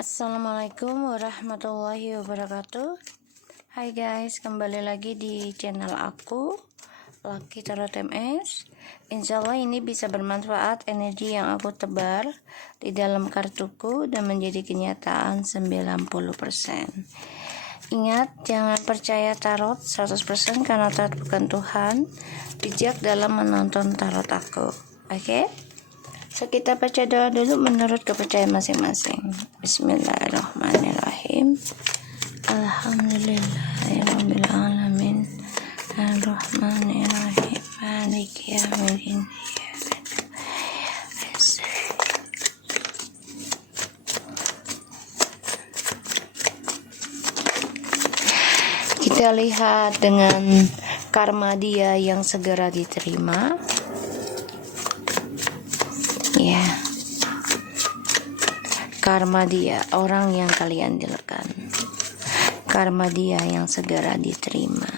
Assalamualaikum warahmatullahi wabarakatuh. Hai guys, kembali lagi di channel aku, Lucky Tarot MS. Insya Allah ini bisa bermanfaat energi yang aku tebar di dalam kartuku dan menjadi kenyataan 90%. Ingat, jangan percaya tarot 100% karena tarot bukan Tuhan. Bijak dalam menonton tarot aku. Oke? So, kita baca doa dulu menurut kepercayaan masing-masing. Bismillahirrahmanirrahim. Alhamdulillahirabbil alamin. Arrahmanirrahim. Maliki yaumiddin. Kita lihat dengan karma dia yang segera diterima. Ya, karma dia, orang yang kalian dealkan. Karma dia yang segera diterima.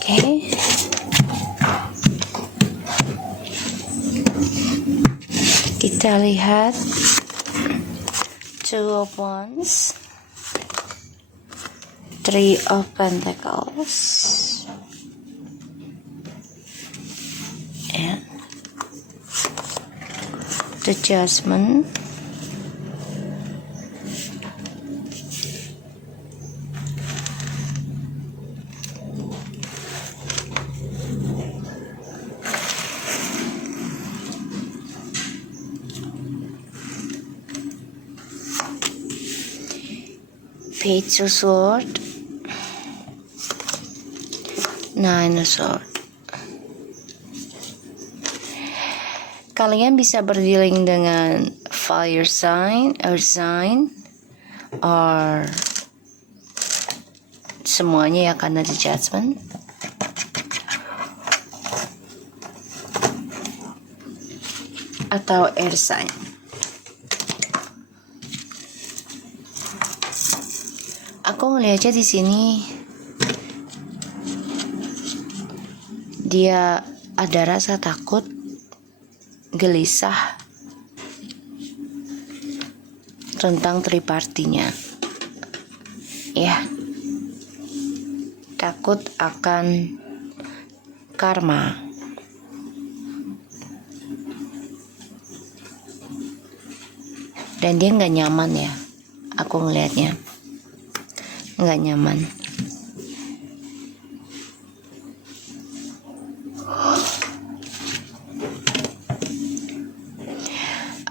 Oke. Kita lihat Two of Wands, Three of Pentacles, and the Judgment, Page of Swords, Nine of Swords. Kalian bisa berdealing dengan fire sign, earth sign, or semuanya ya karena the Judgment. Atau air sign. Aku ngeliatnya di sini dia ada rasa takut, gelisah tentang tripartinya. Ya. Takut akan karma. Dan dia nggak nyaman ya. Aku ngelihatnya nggak nyaman.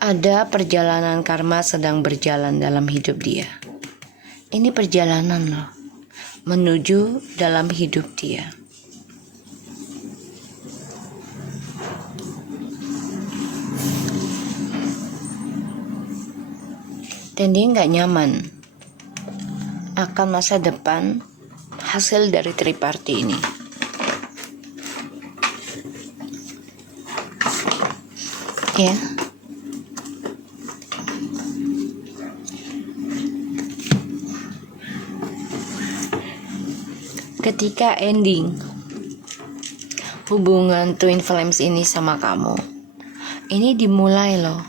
Ada perjalanan karma sedang berjalan dalam hidup dia. Ini perjalanan loh, menuju dalam hidup dia. Dan dia nggak nyaman akan masa depan hasil dari triparti ini. Ya. Ketika ending hubungan twin flames ini sama kamu, ini dimulai loh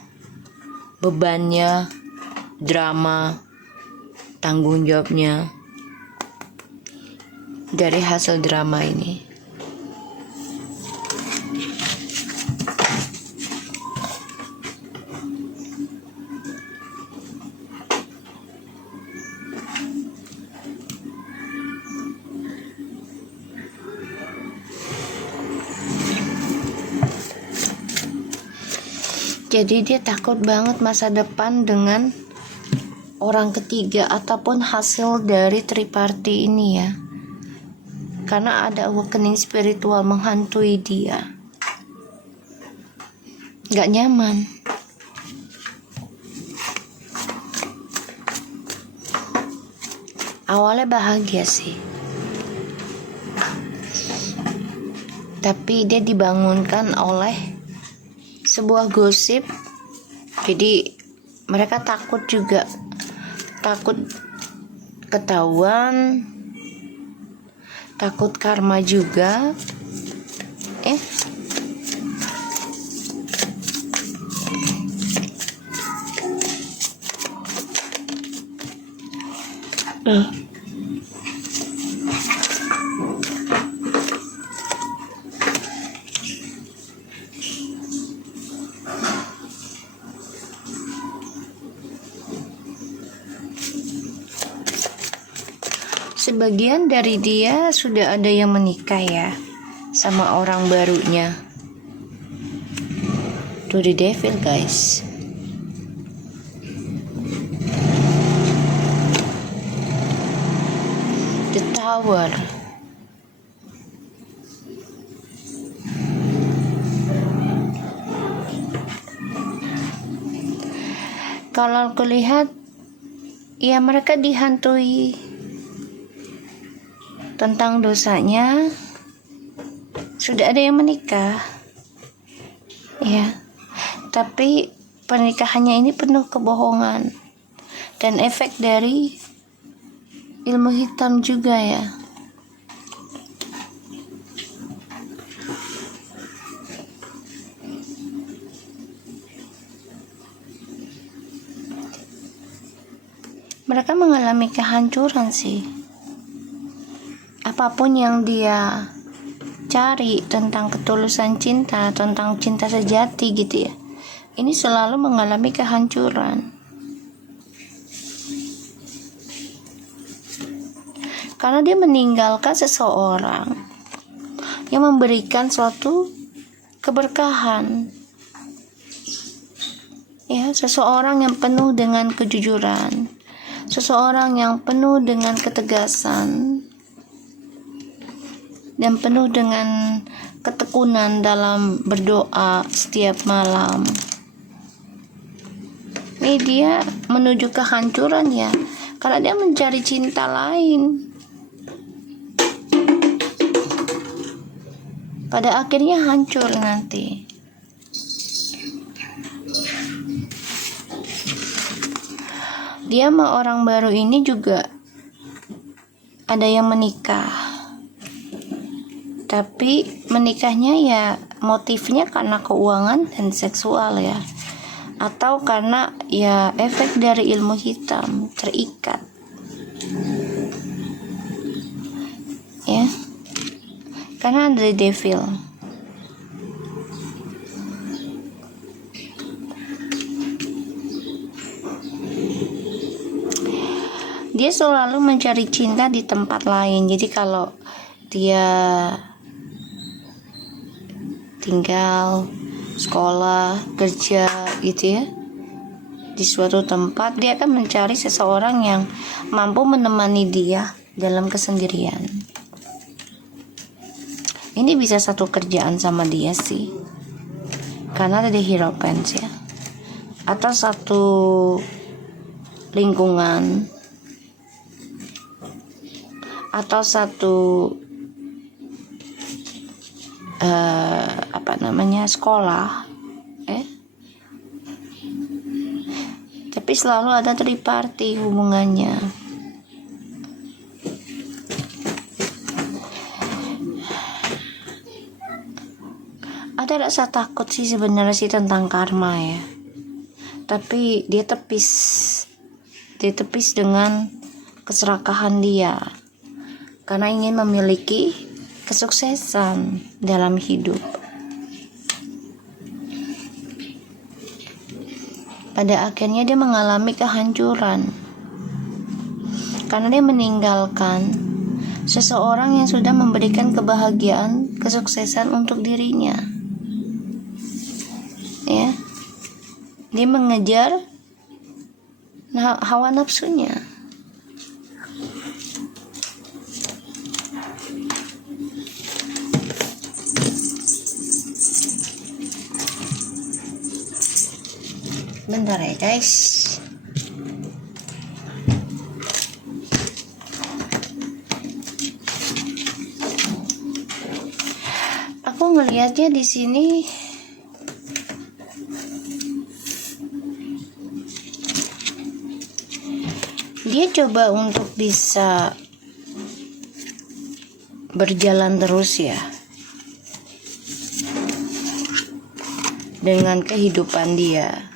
bebannya, drama, tanggung jawabnya dari hasil drama ini. Jadi dia takut banget masa depan dengan orang ketiga ataupun hasil dari triparti ini ya. Karena ada awakening spiritual menghantui dia. Gak nyaman. Awalnya bahagia sih. Tapi dia dibangunkan oleh sebuah gosip. Jadi mereka takut juga, takut ketahuan, takut karma juga. Sebagian dari dia sudah ada yang menikah ya sama orang barunya. To the devil, guys. The Tower. Kalau kulihat ya mereka dihantui tentang dosanya. Sudah ada yang menikah ya, tapi pernikahannya ini penuh kebohongan dan efek dari ilmu hitam juga ya. Mereka mengalami kehancuran sih. Apapun yang dia cari tentang ketulusan cinta, tentang cinta sejati gitu ya, ini selalu mengalami kehancuran. Karena dia meninggalkan seseorang yang memberikan suatu keberkahan. Ya, seseorang yang penuh dengan kejujuran, seseorang yang penuh dengan ketegasan, dan penuh dengan ketekunan dalam berdoa setiap malam. Ini dia menuju kehancuran ya, karena dia mencari cinta lain. Pada akhirnya hancur nanti. Dia sama orang baru ini juga ada yang menikah. Tapi menikahnya ya motifnya karena keuangan dan seksual ya, atau karena ya efek dari ilmu hitam, terikat ya, karena ada devil. Dia selalu mencari cinta di tempat lain. Jadi kalau dia tinggal, sekolah, kerja gitu ya, di suatu tempat, dia akan mencari seseorang yang mampu menemani dia dalam kesendirian. Ini bisa satu kerjaan sama dia sih, karena ada hierophant ya, atau satu lingkungan, atau satu sekolah, tapi selalu ada triparty hubungannya. Ada rasa takut sih sebenarnya sih tentang karma ya, tapi dia tepis dengan keserakahan dia, karena ingin memiliki kesuksesan dalam hidup. Pada akhirnya dia mengalami kehancuran karena dia meninggalkan seseorang yang sudah memberikan kebahagiaan, kesuksesan untuk dirinya. Ya. Dia mengejar hawa nafsunya. Bentar ya guys. Aku ngelihatnya di sini dia coba untuk bisa berjalan terus ya dengan kehidupan dia,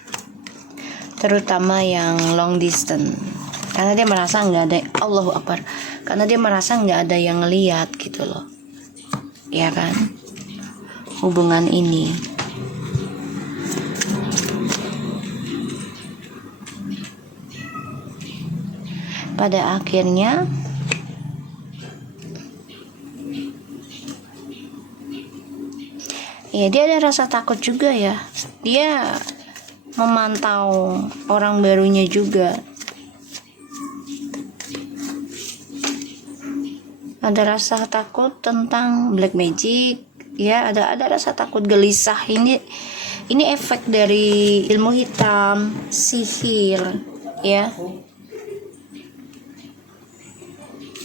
terutama yang long distance, karena dia merasa nggak ada, Allahu Akbar, karena dia merasa nggak ada yang ngeliat gitu loh, ya kan, hubungan ini. Pada akhirnya ya dia ada rasa takut juga ya, dia memantau orang barunya juga, ada rasa takut tentang black magic ya, ada rasa takut, gelisah. Ini efek dari ilmu hitam, sihir ya,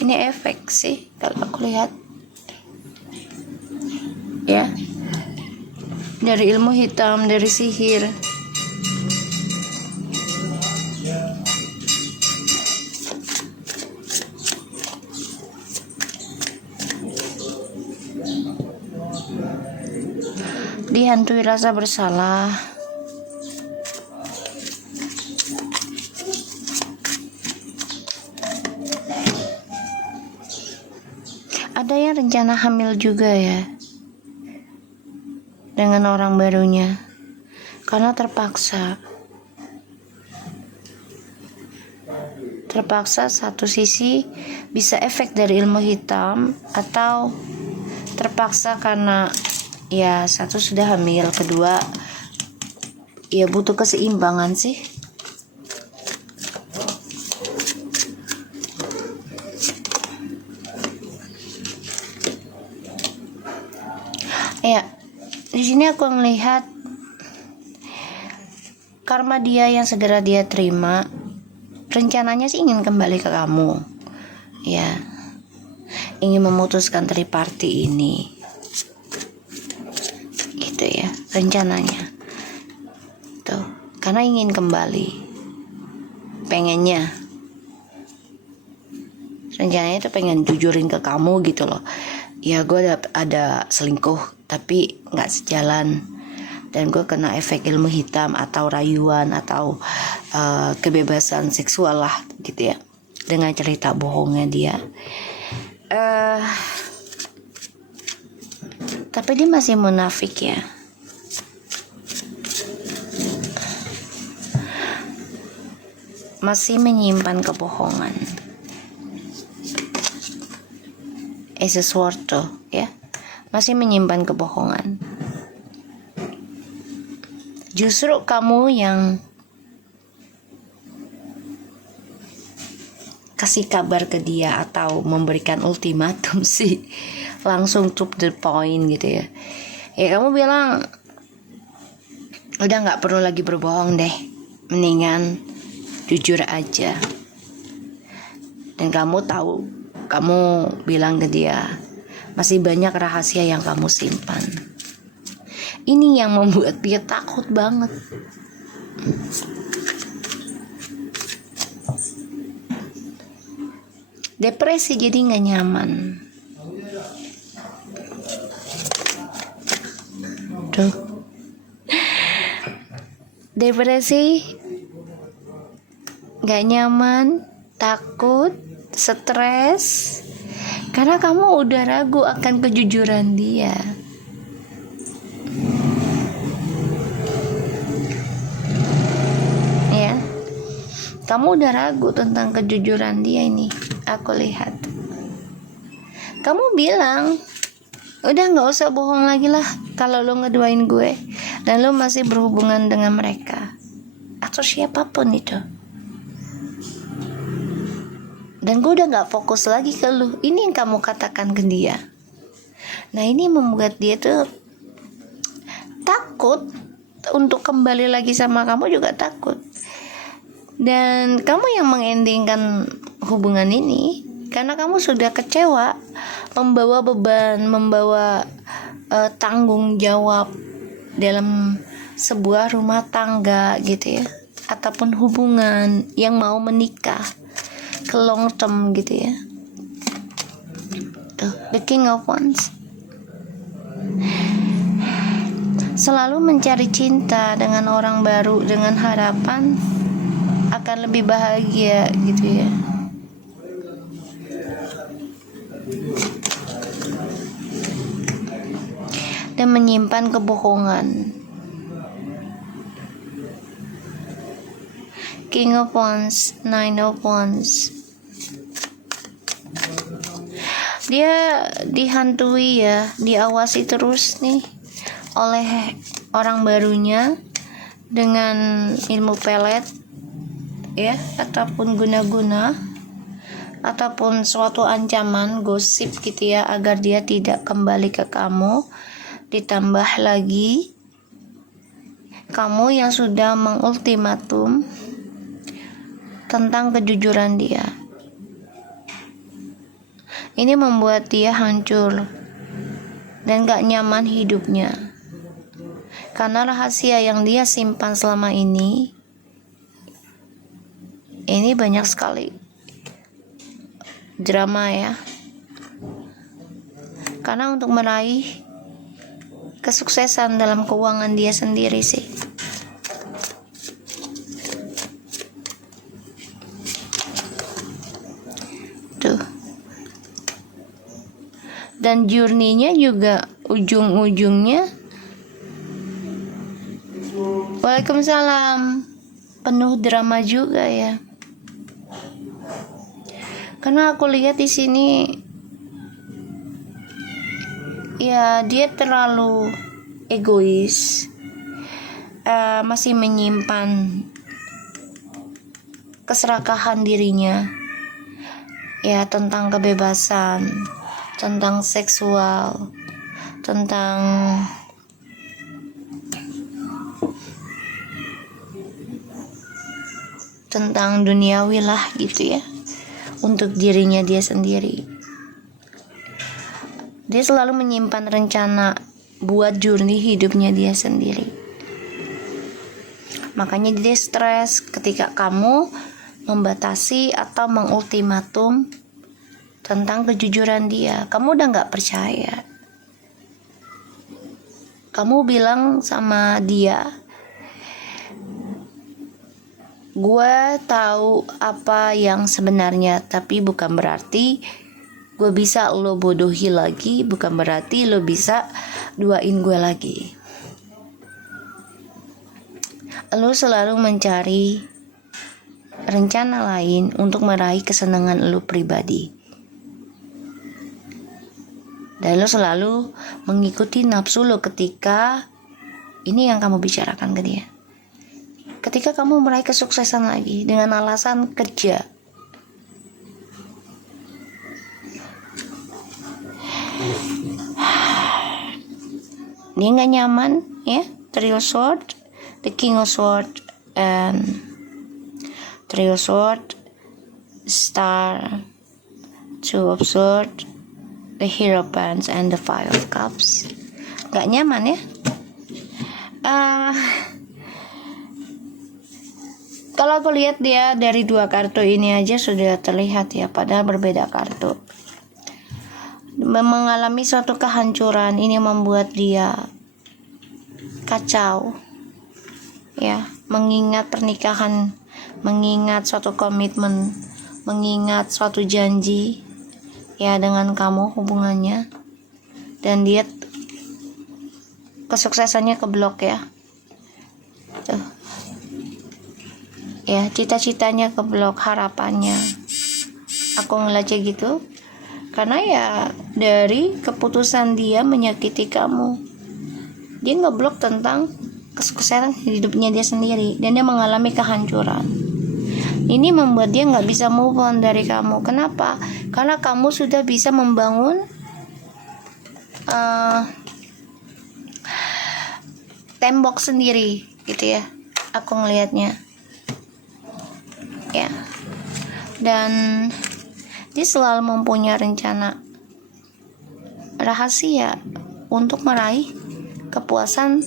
ini efek sih kalau aku lihat ya, dari ilmu hitam, dari sihir. Dihantui rasa bersalah. Ada yang rencana hamil juga ya dengan orang barunya, karena terpaksa satu sisi bisa efek dari ilmu hitam, atau terpaksa karena ya satu sudah hamil, kedua ya butuh keseimbangan sih. Ya, di sini aku melihat karma dia yang segera dia terima. Rencananya sih ingin kembali ke kamu, ya, ingin memutuskan triparti ini, gitu ya, rencananya tuh, karena ingin kembali, pengennya, rencananya tuh pengen jujurin ke kamu gitu loh. Ya gue ada selingkuh tapi nggak sejalan, dan gue kena efek ilmu hitam atau rayuan atau kebebasan seksual lah gitu ya, dengan cerita bohongnya dia. Tapi dia masih munafik ya, masih menyimpan kebohongan. Sesuatu ya, masih menyimpan kebohongan. Justru kamu yang kasih kabar ke dia atau memberikan ultimatum sih, langsung to the point gitu ya. Ya kamu bilang udah nggak perlu lagi berbohong deh, mendingan jujur aja. Dan kamu tahu, kamu bilang ke dia masih banyak rahasia yang kamu simpan. Ini yang membuat dia takut banget. Depresi, jadi nggak nyaman. Tuh. Depresi, nggak nyaman, takut, stres, karena kamu udah ragu akan kejujuran dia. Ya, kamu udah ragu tentang kejujuran dia ini. Aku lihat kamu bilang udah nggak usah bohong lagi lah kalau lo ngeduain gue dan lo masih berhubungan dengan mereka atau siapapun itu. Dan gue udah gak fokus lagi ke lu. Ini yang kamu katakan ke dia. Nah ini membuat dia tuh takut untuk kembali lagi sama kamu, juga takut. Dan kamu yang mengendingkan hubungan ini karena kamu sudah kecewa, membawa beban, membawa tanggung jawab dalam sebuah rumah tangga gitu ya, ataupun hubungan yang mau menikah ke long term gitu ya. Tuh, the King of Wands. Selalu mencari cinta dengan orang baru dengan harapan akan lebih bahagia gitu ya. Dan menyimpan kebohongan. King of Wands, Nine of Wands. Dia dihantui ya, diawasi terus nih oleh orang barunya dengan ilmu pelet ya, ataupun guna-guna, ataupun suatu ancaman gosip gitu ya, agar dia tidak kembali ke kamu. Ditambah lagi kamu yang sudah mengultimatum tentang kejujuran dia. Ini membuat dia hancur dan gak nyaman hidupnya, karena rahasia yang dia simpan selama ini banyak sekali drama ya. Karena untuk meraih kesuksesan dalam keuangan dia sendiri sih. Tuh. Dan journey-nya juga ujung-ujungnya, Waalaikumsalam, penuh drama juga ya. Karena aku lihat di sini ya, dia terlalu egois, masih menyimpan keserakahan dirinya ya, tentang kebebasan, tentang seksual, tentang duniawi lah gitu ya, untuk dirinya dia sendiri. Dia selalu menyimpan rencana buat journey hidupnya dia sendiri. Makanya dia stres ketika kamu membatasi atau mengultimatum tentang kejujuran dia. Kamu udah gak percaya. Kamu bilang sama dia, gue tahu apa yang sebenarnya, tapi bukan berarti gue bisa lo bodohi lagi, bukan berarti lo bisa duain gue lagi. Lo selalu mencari rencana lain untuk meraih kesenangan lo pribadi. Dan lo selalu mengikuti nafsu lo ketika ini yang kamu bicarakan ke dia. Ketika kamu meraih kesuksesan lagi dengan alasan kerja, dia nggak nyaman ya. Trio Sword, the King of Sword, and Trio Sword, Star, Two of Sword, the Hierophant, and the Five of Cups. Nggak nyaman ya. Kalau aku lihat dia dari dua kartu ini aja sudah terlihat ya, padahal berbeda kartu. Mengalami suatu kehancuran, ini membuat dia kacau ya, mengingat pernikahan, mengingat suatu komitmen, mengingat suatu janji ya dengan kamu hubungannya, dan dia kesuksesannya keblok ya. Tuh. Ya, cita-citanya keblok, harapannya. Aku ngeliat gitu karena ya dari keputusan dia menyakiti kamu. Dia ngeblok tentang kesuksesan hidupnya dia sendiri, dan dia mengalami kehancuran. Ini membuat dia nggak bisa move on dari kamu. Kenapa? Karena kamu sudah bisa membangun tembok sendiri gitu ya, aku ngelihatnya ya. Dan dia selalu mempunyai rencana rahasia untuk meraih kepuasan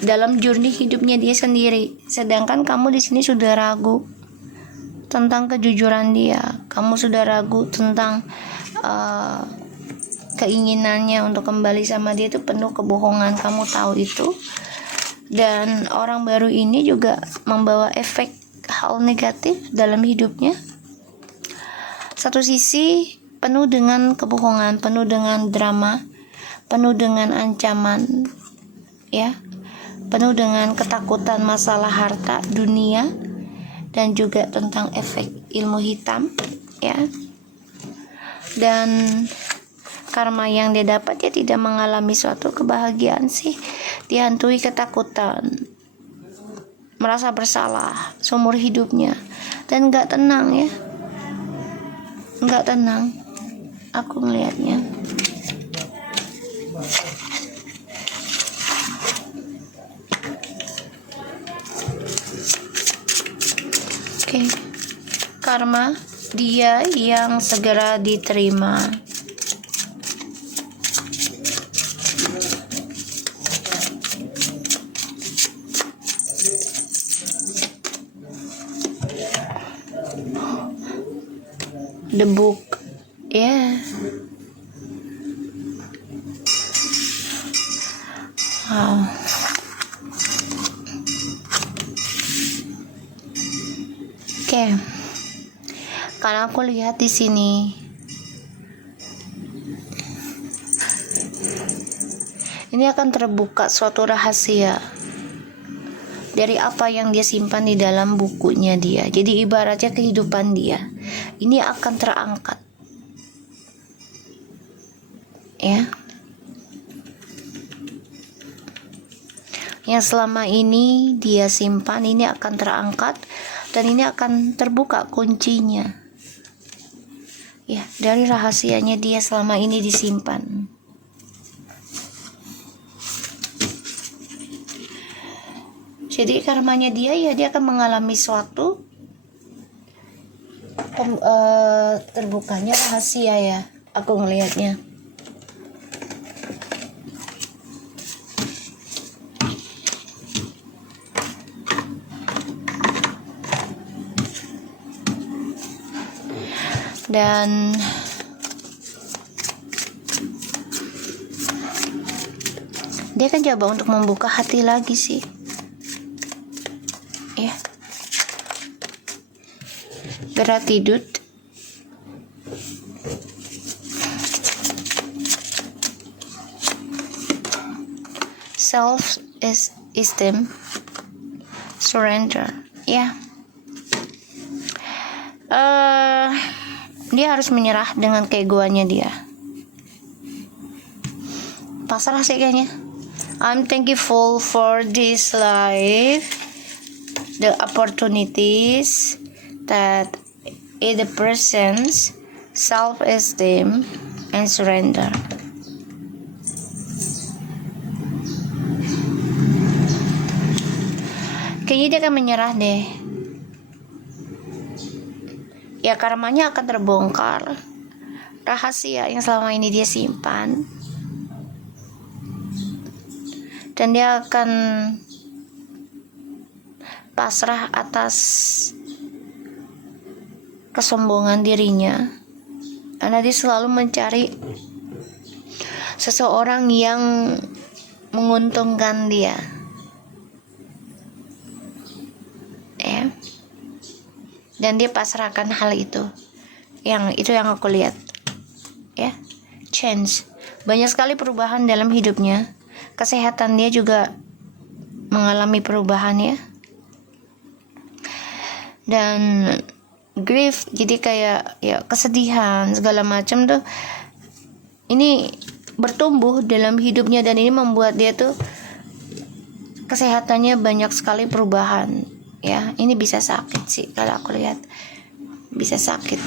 dalam journey hidupnya dia sendiri. Sedangkan kamu di sini sudah ragu tentang kejujuran dia. Kamu sudah ragu tentang keinginannya untuk kembali sama dia itu penuh kebohongan, kamu tahu itu. Dan orang baru ini juga membawa efek hal negatif dalam hidupnya. Satu sisi penuh dengan kebohongan, penuh dengan drama, penuh dengan ancaman, ya, penuh dengan ketakutan masalah harta dunia, dan juga tentang efek ilmu hitam, ya. Dan karma yang dia dapat, dia tidak mengalami suatu kebahagiaan sih, dihantui ketakutan, merasa bersalah seumur hidupnya, dan gak tenang, ya, gak tenang aku melihatnya. Oke, karma dia yang segera diterima. The book, yeah. Wow. Oke. Kalau aku lihat di sini, ini akan terbuka suatu rahasia dari apa yang dia simpan di dalam bukunya dia. Jadi ibaratnya kehidupan dia ini akan terangkat, ya. Yang selama ini dia simpan ini akan terangkat, dan ini akan terbuka kuncinya, ya, dari rahasianya dia selama ini disimpan. Jadi karmanya dia, ya, dia akan mengalami suatu terbukanya rahasia, ya, aku ngelihatnya. Dan dia akan coba untuk membuka hati lagi sih, ya. Gratitude, self esteem, surrender, ya. Dia harus menyerah dengan keegoannya dia. Pasrah sih kayaknya. I'm thankful for this life, the opportunities that it presents, self-esteem, and surrender. Kayaknya dia akan menyerah deh. Ya, karmanya akan terbongkar, rahasia yang selama ini dia simpan, dan dia akan pasrah atas kesombongan dirinya, karena dia selalu mencari seseorang yang menguntungkan dia, ya. Dan dia pasrahkan hal itu. Yang aku lihat, ya. Change, banyak sekali perubahan dalam hidupnya. Kesehatan dia juga mengalami perubahan, ya. Dan grief, jadi kayak, ya, kesedihan segala macam tuh ini bertumbuh dalam hidupnya, dan ini membuat dia tuh kesehatannya banyak sekali perubahan, ya. Ini bisa sakit sih, kalau aku lihat bisa sakit.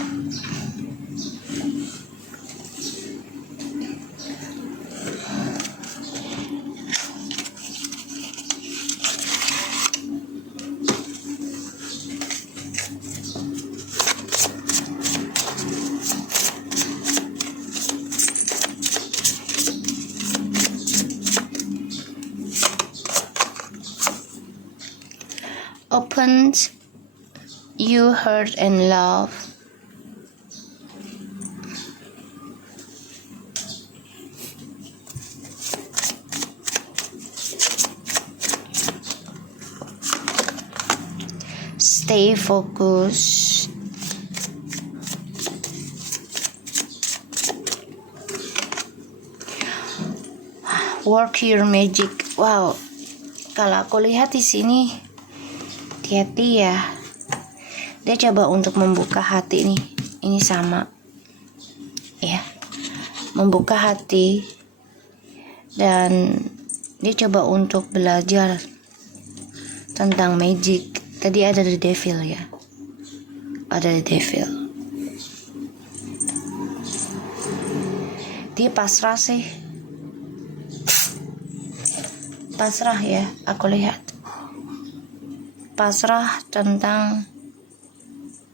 Opened you hurt and love. stay focus. Work your magic. Wow, kalau aku lihat di sini, hati ya, dia coba untuk membuka hati nih. Ini sama, ya, membuka hati, dan dia coba untuk belajar tentang magic. Tadi ada the devil ya, ada the devil. Dia pasrah sih, pasrah ya, aku lihat pasrah tentang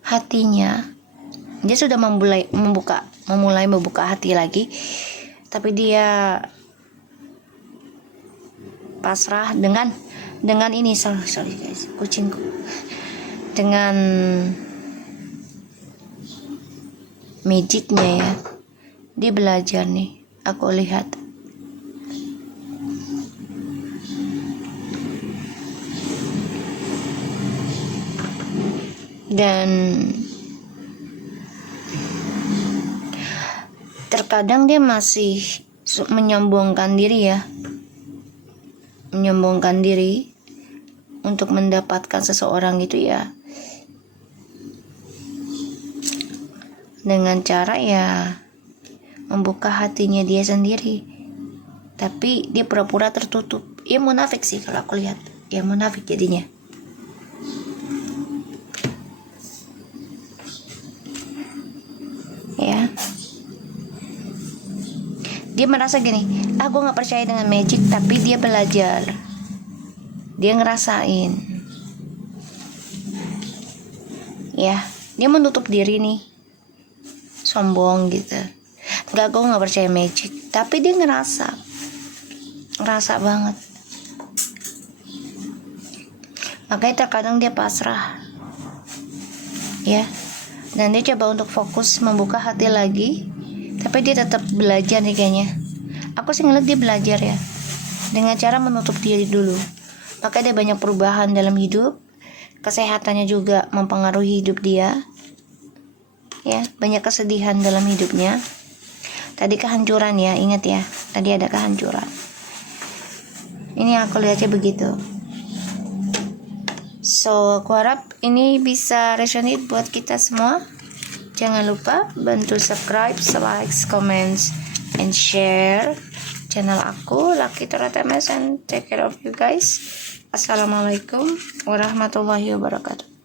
hatinya. Dia sudah memulai membuka hati lagi, tapi dia pasrah dengan ini, sorry guys, kucingku, dengan magicnya ya. Dia belajar nih, aku lihat. Dan terkadang dia masih menyombongkan diri ya, menyombongkan diri untuk mendapatkan seseorang itu ya, dengan cara ya membuka hatinya dia sendiri, tapi dia pura-pura tertutup. Ya munafik sih kalau aku lihat, ya munafik jadinya. Ya, dia merasa gini, aku nggak percaya dengan magic, tapi dia belajar, dia ngerasain, ya, dia menutup diri nih, sombong gitu. Nggak, aku nggak percaya magic, tapi dia ngerasa banget. Makanya terkadang dia pasrah, ya. Dan dia coba untuk fokus membuka hati lagi, tapi dia tetap belajar nih kayaknya. Aku sih ngeliat dia belajar ya, dengan cara menutup diri dulu. Makanya dia banyak perubahan dalam hidup, kesehatannya juga mempengaruhi hidup dia, ya, banyak kesedihan dalam hidupnya. Tadi kehancuran ya, ingat ya, tadi ada kehancuran. Ini aku lihatnya begitu. So, aku harap ini bisa resonate buat kita semua. Jangan lupa bantu subscribe, like, comments, and share channel aku, Lucky Tarot MS, and take care of you guys. Assalamualaikum warahmatullahi wabarakatuh.